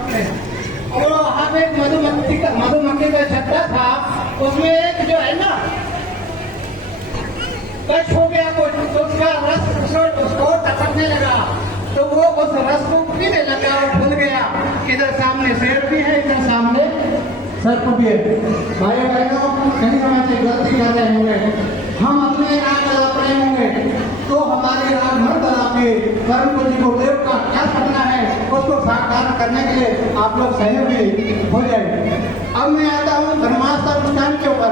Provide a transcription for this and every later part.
और वहाँ पे एक मधुमक्खी का छत्ता था, उसमें एक जो है ना कच हो गया कुछ, तो उसका रस उसको टपकने लगा, तो वो उस रस को पीने लगा और भूल गया इधर सामने शेर भी है, इधर सामने सर्प भी है। भाई बहनों, कहीं हमारे गलती कर रहे होंगे, हम अपने राग तलाप रहे होंगे, तो हमारे राग मत तलाप के परम पूज्य गुरुदेव का क्या सपना है उसको साकार करने के लिए आप लोग सहयोगी हो जाए। अब मैं आता हूँ ब्रह्मास्त्र अनुष्ठान के ऊपर।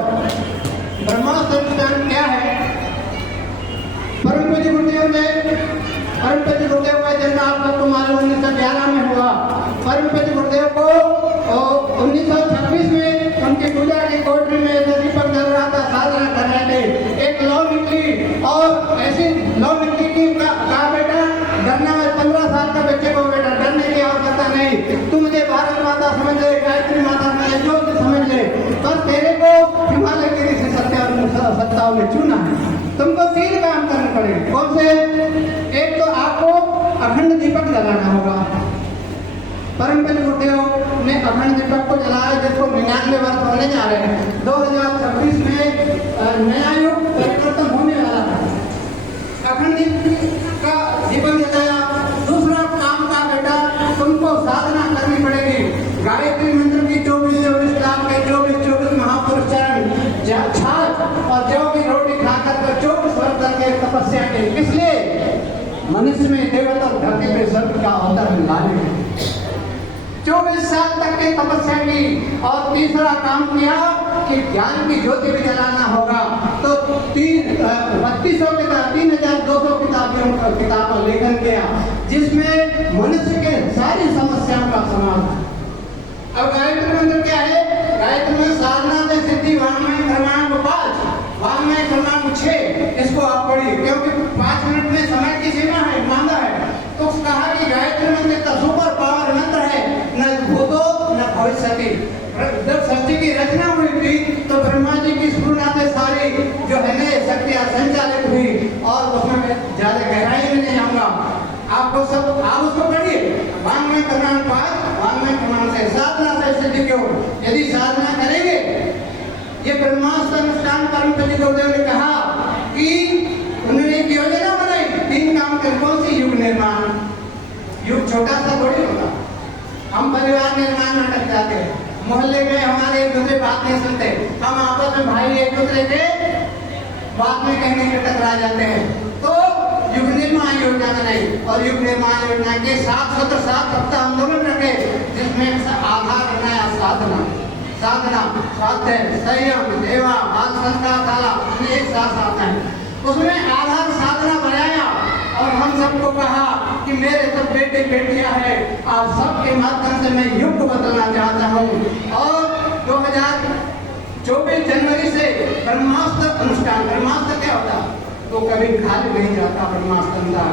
ब्रह्मास्त्र अनुष्ठान क्या है? परम पूज्य गुरुदेव का जन्म आप सबको मालूम 1911 में हुआ। परम पूज्य गुरुदेव को 1926 में उनकी पूजा की कोठरी में दीपक जल रहा था, साधना कर रहे थे, एक लौ निकली और ऐसी लौ निकली कि कहा बेटा डरना है, 15 साल का बच्चे को बेटा डरने की आवश्यकता नहीं, तू मुझे भारत माता समझ ले, गायत्री माता समझ ले, जो समझ ले, बस तेरे को हिमालय गिरी से सत्ताओं ने चुना है। तुमको 3 काम करने पड़ेंगे। कौन से? एक तो आपको अखंड दीपक जलाना होगा। परम पूज्य गुरुदेव ने अखंड दीपक को जलाया, जिसको 99 वर्ष होने जा रहे हैं। 2026 में नया युग परिवर्तन होने वाला है। अखंड दीपक का दीपक जलाया। दूसरा काम का बेटा तुमको साधना करनी पड़ेगी। गायत्री मंत्र की 24 लाख के 24 महापुरुष चरण छाछ और जौ की रोटी खाकर 24 वर्ष तक के तपस्या के, इसलिए मनुष्य में देवता और धरती पे स्वर्ग का अवतार लाने 24 साल तक की तपस्या की। और तीसरा काम किया कि ज्ञान की ज्योति भी जलाना होगा, तो 3200 किताब का लेखन किया, जिसमें मनुष्य के सारी समस्याओं का समाधान। अब गायत्री मंत्र क्या है? गायत्री में साधना से सिद्धि वांग्मय क्रमांक 5, वांग्मय क्रमांक 6, इसको आप पढ़िए, क्योंकि 5 मिनट में समय की सीमा है, मांगा है। तो कहा कि गायत्री मंत्र का सुपर पावर मंत्र है, न भूतो न भविष्यति। जब सृष्टि की रचना हुई थी तो ब्रह्मा जी की स्फुरना से सारी जो है नए शक्तियां संचालित हुई, और उसमें ज्यादा गहराई में नहीं जाऊंगा, आपको सब आप उसको पढ़िए। वांग्मय क्रमांक 5, वांग्मय क्रमांक से साधना से सिद्धि की ओर यदि साधना करेंगे, ये ब्रह्मास्त्र अनुष्ठान परम पूज्य गुरुदेव ने कहा कि उन्होंने एक योजना बनाई 3 काम कर। कौन सी? युग निर्माण। युग छोटा सा थोड़ी होगा, हम परिवार निर्माण में अटक जाते हैं, मोहल्ले में हमारे एक दूसरे बात नहीं सुनते, हम आपस में भाई एक दूसरे के बात में कहने के टकरा जाते हैं। तो युग निर्माण योजना बनाई, और युग निर्माण योजना के 7 सूत्र 7 सप्ताह आंदोलन रखे, जिसमें आधार बनाया साधना, स्वाध्याय, संयम, सेवा, बाल संस्कार, कला, एक साथ है। उसमें आधार साधना बनाया, और हम सबको कहा कि मेरे सब बेटे बेटियां हैं, आप सबके माध्यम से मैं युग बदलना चाहता हूँ। और 2024 जनवरी से ब्रह्मास्त्र अनुष्ठान, ब्रह्मास्त्र क्या होता? तो कभी खाली नहीं जाता ब्रह्मास्त्र अनुष्ठान।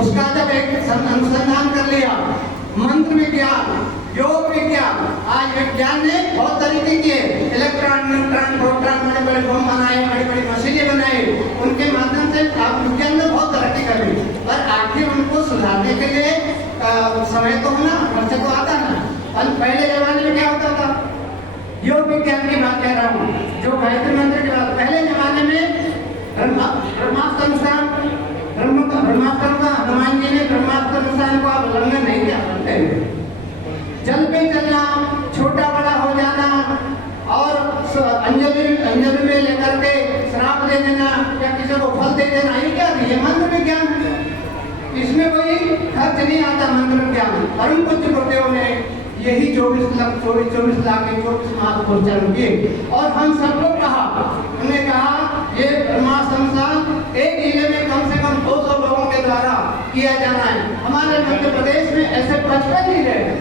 उसका जब एक अनुसंधान कर लिया, मंत्र विज्ञान, योग विज्ञान, आज विज्ञान ने बहुत तरीके के इलेक्ट्रॉन, न्यूट्रॉन, प्रोटॉन, बड़े बड़े बम बनाए, बड़ी बड़ी मशीनें बनाई, उनके माध्यम से आप विज्ञान ने बहुत तरक्की कर ली, पर आखिर उनको सुधारने के लिए समय तो होना, खर्च तो आता ना। और पहले जमाने में क्या होता था? योग विज्ञान की बात कह रहा हूँ, जो गायत्री मंत्र की बात। पहले जमाने में ब्रह्मास्त्र अनुष्ठान, ब्रह्मास्त्र का हनुमान जी ने ब्रह्मास्त्र अनुष्ठान को आप उल्लंघन नहीं किया करते, जल पे चलना, छोटा बड़ा हो जाना, और अंजलि में लेकर के श्राप दे देना या किसी को फल दे देना, ये क्या? ये मंत्र विज्ञान है, इसमें कोई खर्च नहीं आता मंत्र विज्ञान। परम पूज्य गुरुदेव ने यही 24 लाख के 24 महापुरुष चरण किए, और हम सब लोग कहा, हमने कहा ये ब्रह्मास्त्र अनुष्ठान एक जिले में कम से कम 200 लोगों के द्वारा किया जाना है। हमारे मध्य प्रदेश में ऐसे 55 जिले हैं,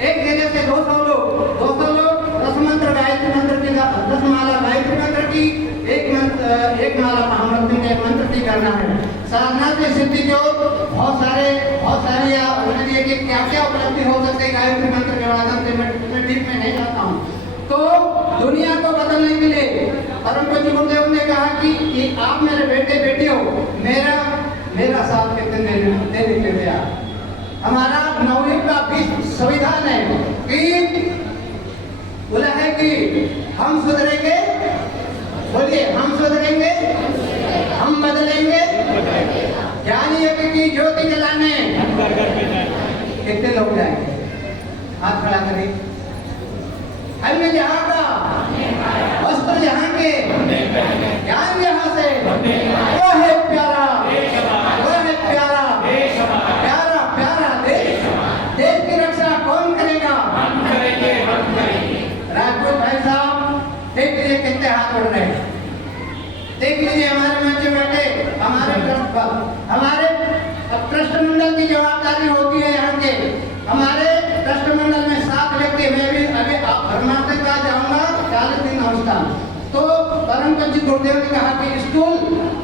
एक जिले से 200 लोग 10 मंत्र गायत्री मंत्र की 10 माला गायत्री मंत्र की, एक माला महामंत्र के मंत्र की करना है। साधना की सिद्धि की ओर बहुत सारी क्या उपलब्धि हो सकती है गायत्री मंत्र के माध्यम से, मैं डीप में नहीं जाता हूँ। तो दुनिया को बदलने के लिए परम पूज्य गुरुदेव ने कहा कि आप मेरे बेटे बेटी हो, मेरा साथ कितने देने के लिए हमारा नवयुग का संविधान है, हम सुधरेंगे, बोलिए हम सुधरेंगे, हम बदलेंगे। ज्ञानी यज्ञ की ज्योति जलाने कितने लोग जाएंगे? हाथ खड़ा करिए। अन्न जहाँ का, वस्त्र जहाँ के, ज्ञान जहाँ से, वो है प्यारा, वो है प्यारा, प्यारा प्यारा देश। देश की रक्षा कौन करेगा? हम करेंगे, हम करेंगे। राजपूत भाई साहब देख लीजिए कितने हाथ उड़ रहे हैं। देख लीजिए हमारे मंच में बैठे हमारे ट्रस्ट मंडल की जवाबदारी होती है यहाँ के। हमारे ट्रस्ट मंडल में 7 व्यक्ति, मैं भी अभी धर्मार्थ का जाऊंगा 40 दिन अनुष्ठान। तो परम पूज्य गुरुदेव ने कहा कि स्थूल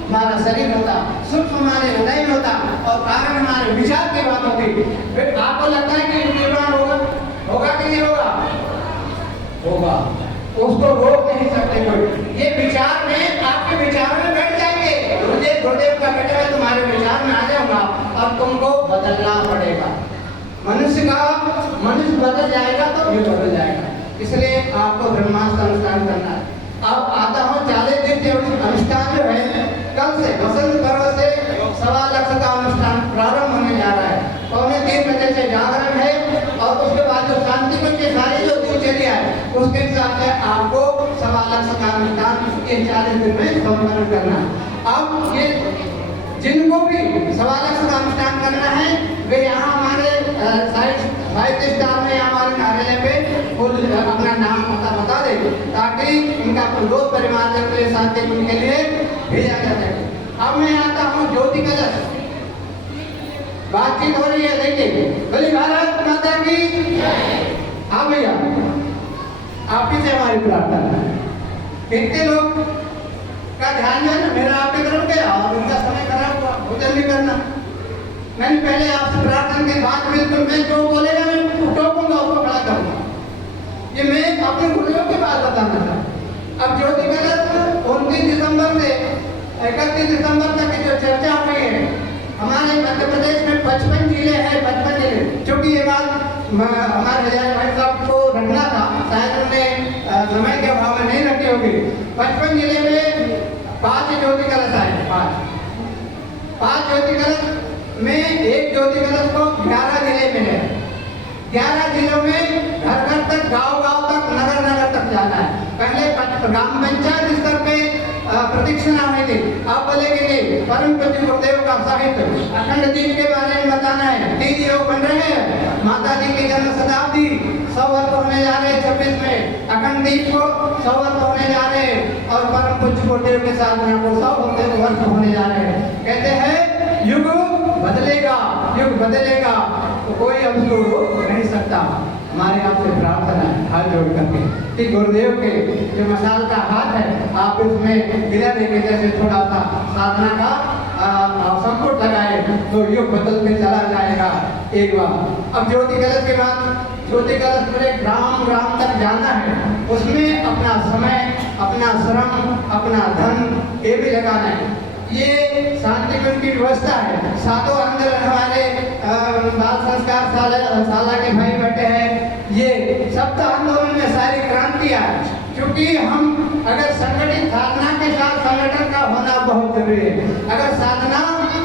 हमारा शरीर होता, सूक्ष्म हमारे हृदय में होता और कारण हमारे विचार की बात होती। फिर आपको लगता है कि निर्माण होगा, होगा कि नहीं होगा? होगा, उसको रोक नहीं सकते कोई। ये विचार में, आपके विचार में बैठ जाएंगे। गुरुदेव का बेटा है, तुम्हारे विचार में आ जाऊंगा, अब तुमको बदलना पड़ेगा। मनुष्य बदल जाएगा तो ये बदल जाएगा। इसलिए आपको ब्रह्मास्त्र अनुष्ठान करना है। अब आता हूँ 40 दिन के अनुष्ठान जो है, कल से वसंत पर्व से 1.25 लाख का अनुष्ठान प्रारंभ होने जा रहा है। 2:45 बजे से जागरण है और उसके बाद जो शांति कुंज की सारी जो दिनचर्या है उसके हिसाब से आपको 1.25 लाख का अनुष्ठान इन 40 दिन में संपन्न करना है। अब ये जिनको भी 1.25 लाख का अनुष्ठान करना है वे यहाँ हमारे साहित्य स्टार में हमारे कार्यालय पे अपना नाम पता बता दे, ताकि इनका दोस्त परिवार के लिए शांति कुंज के लिए भेजा जा सके। अब मैं आता हूँ ज्योति कलश। बातचीत हो रही है, देखिए। बोली भारत माता की। हाँ भैया, आप ही से हमारी प्रार्थना है। कितने लोग का ध्यान है ना मेरा आपकी तरफ गया और उनका समय खराब हुआ, भोजन भी करना। मैंने पहले आपसे प्रार्थना की बात में तो मैं जो बोलेगा मैं टोकूंगा, उसको खड़ा करूंगा। ये मैं अपने गुरुदेव की बात बताना था। अब ज्योति कलश 29 दिसंबर से 31 दिसंबर तक की जो चर्चा हुई है, हमारे मध्य प्रदेश में 55 जिले हैं, 55 जिले। चूंकि ये बात हमारे हजारे भाई साहब को रखना था, शायद उन्हें समय के अभाव में नहीं रखी होगी। 55 जिले में 5 ज्योति कलश आए। 5 ज्योति कलश में एक ज्योति कलश को 11 जिले में है। 11 जिलों में घर घर तक, गांव गांव तक, नगर नगर तक जाना है। पहले ग्राम पंचायत स्तर पे प्रदक्षिणा हुई थी। आप बोलेंगे नहीं, परम पूज्य गुरुदेव का साहित्य अखंड दीप के बारे में बताना है। 3 योग बन रहे हैं। माता जी की जन्म शताब्दी 100 वर्ष होने जा रहे हैं 26 में। अखंड दीप को 100 वर्ष होने जा रहे हैं और परम पूज्य गुरुदेव के साथ में 100 वर्ष होने जा रहे हैं। कहते हैं युग बदलेगा, युग बदलेगा तो कोई हमको रोक नहीं सकता। हमारे आपसे प्रार्थना है हाथ जोड़ करके कि गुरुदेव के जो मशाल का हाथ है आप इसमें गिरा देंगे, जैसे थोड़ा सा साधना का संपुट लगाए तो युग बदलते चला जाएगा एक बार। अब ज्योति कलश के बाद ज्योति कलश पूरे ग्राम ग्राम तक जाना है। उसमें अपना समय, अपना श्रम, अपना धन ये भी लगाना है। ये शांति कुंज की व्यवस्था है। सातों अंदर हमारे बाल संस्कार शाला के भाई बैठे हैं। ये सप्ताह आंदोलन में सारी क्रांतियां, क्योंकि हम अगर संगठित साधना के साथ संगठन का होना बहुत जरूरी है। अगर साधना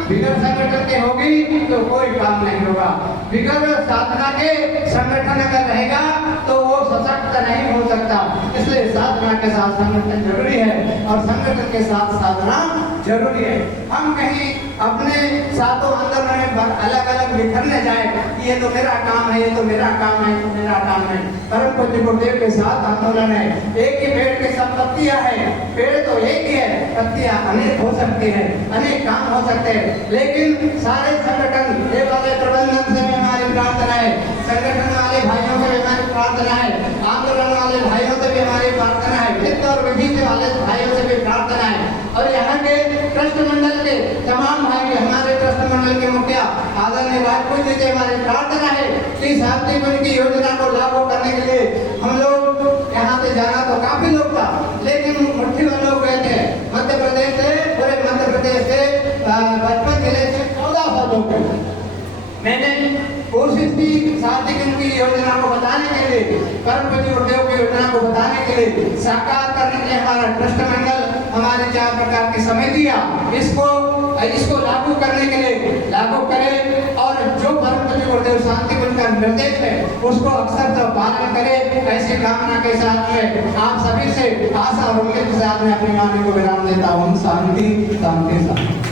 बिगड़ संगठन के होगी तो कोई काम नहीं होगा। बिगड़ साधना के संगठन अगर रहेगा तो वो सशक्त नहीं हो सकता। इसलिए साधना के साथ संगठन जरूरी है और संगठन के साथ साधना जरूरी है। हम कहीं अपने सातों अंदर में अलग अलग बिखरने जाए, ये तो मेरा काम है, ये तो मेरा काम है, तो मेरा काम है। परम पूज्य गुरुदेव के साथ आंदोलन है। एक ही पेड़ के सब पत्तियां हैं, पेड़ तो एक ही है, पत्तियां अनेक हो सकती है, अनेक काम हो सकते हैं, लेकिन सारे संगठन ये वाले प्रबंधन से हमारी प्रार्थना है, संगठन वाले भाइयों से भी हमारी प्रार्थना है, आंदोलन वाले भाइयों से भी हमारी प्रार्थना है, वित्त और विधि वाले भाइयों से भी प्रार्थना है और यहाँ के ट्रस्ट मंडल के तमाम भाई, हमारे ट्रस्ट मंडल के मुखिया आदरणीय राजपूत जी से हमारी प्रार्थना है कि शांति कुंज की योजना को लागू करने के लिए हम लोग यहाँ से जाना तो काफी लोग था, लेकिन मुट्ठी भर लोग गए थे। मध्य प्रदेश से, पूरे मध्य प्रदेश से 55 जिले से 1400 लोग गए। मैंने कोशिश की शांति कुंज की योजना को बता बताने के लिए, परम पूज्य गुरुदेव की योजना को बताने के लिए, साकार करने के लिए हमारा ट्रस्ट मंडल, हमारे 4 प्रकार की समितियां इसको लागू करने के लिए लागू करें और जो परम पूज्य गुरुदेव शांति कुंज का निर्देश है उसको अक्सर तो पालन करें। ऐसी कामना के साथ में आप सभी से आशा और उम्मीद के साथ में अपनी वाणी को विराम देता हूँ। शांति शांति शांति।